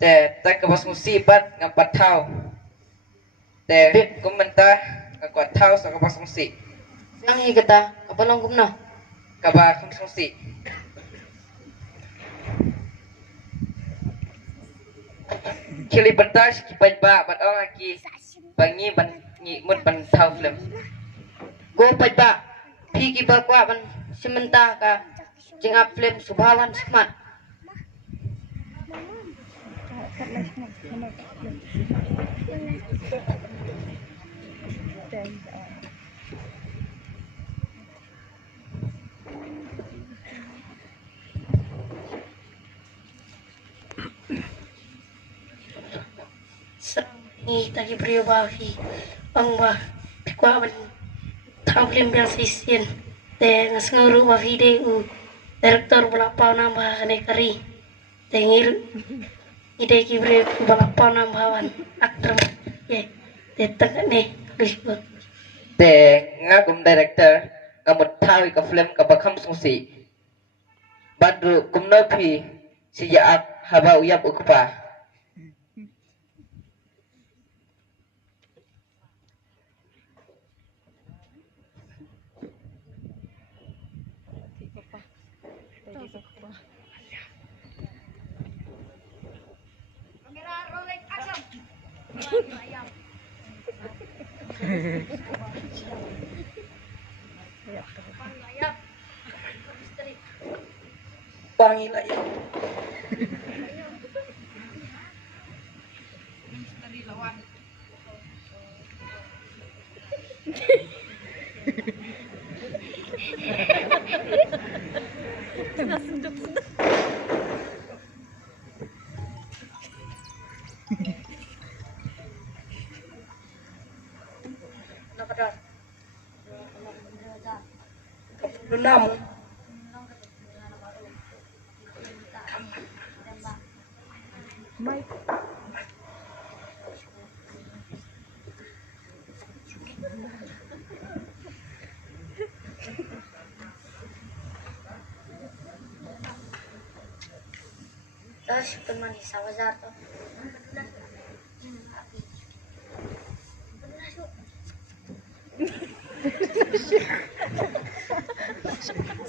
แต่ก็บ่สงสิบัดงปัดเท่าแต่กุมมันตางกอดเท่าสก็บ่สงสิ Yang higata kapalong kumna. กะบาคำสงสิkili pentas ki pajba bat orang ki bangi ban ngi mut ban thau film Go pajba pigi bakwa ban simenta ka jingap flem subhawan smat. Ni tagi brio bahi angwa pikwa ban thamlim bil sisien te ngasnguru wa video direktor balapau nambah ne kari te ngir ide ki brio balapau nambahan aktor ye te tang ne disebut te ngagum director ngamut thau ka film ka bakham sungsi badru kumno phi siyaak haba uyap ukpa Pangilah ya. Enam. Terus teman sama Zarto.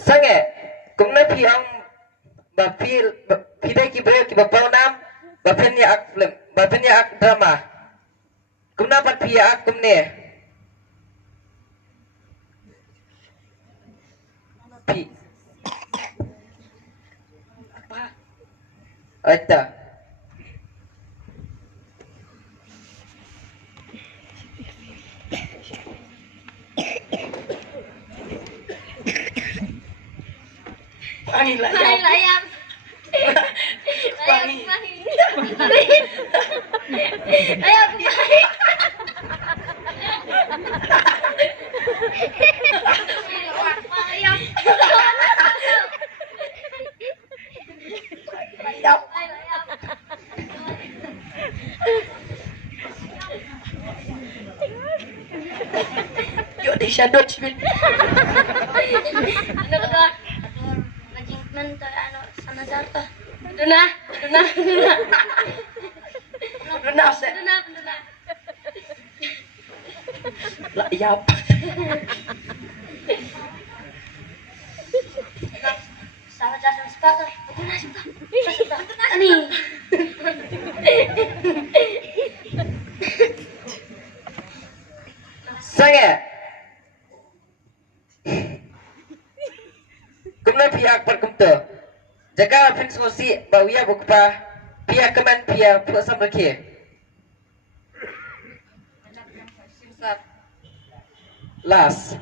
Sange, kumna phi ang bapil pide ki bre ki bapau nam bapen ya ak film bapen ya ak drama kumna pat phi ak kumne phi Aita Pangilah ya. Layang. Pangi. Ayo Yuk di shadow cipin. sana Zarto. Duna. Duna se. Lah yap. Sama Zarto sepatu. Ani. Sange. Kumna pihak perkumto. Jaga fin sosi bawiya bukpa pihak keman pihak pusam lagi. Last.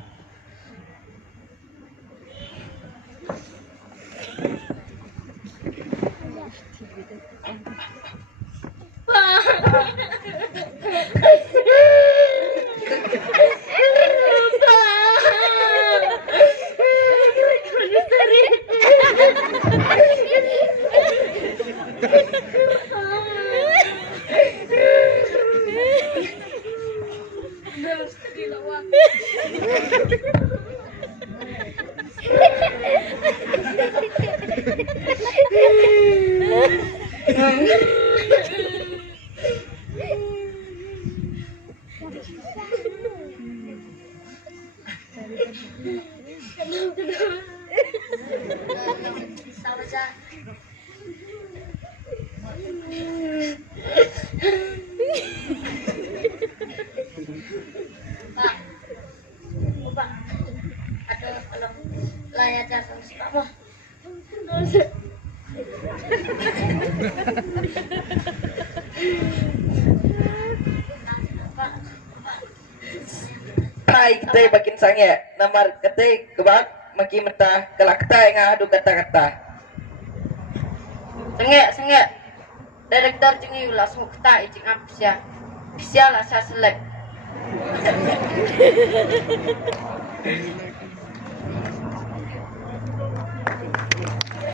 Thai kita bakin sange namar kete kebak maki meta kelak kata yang adu kata-kata Sengek Direktur jengi langsung kata ijing apsya lah saya selek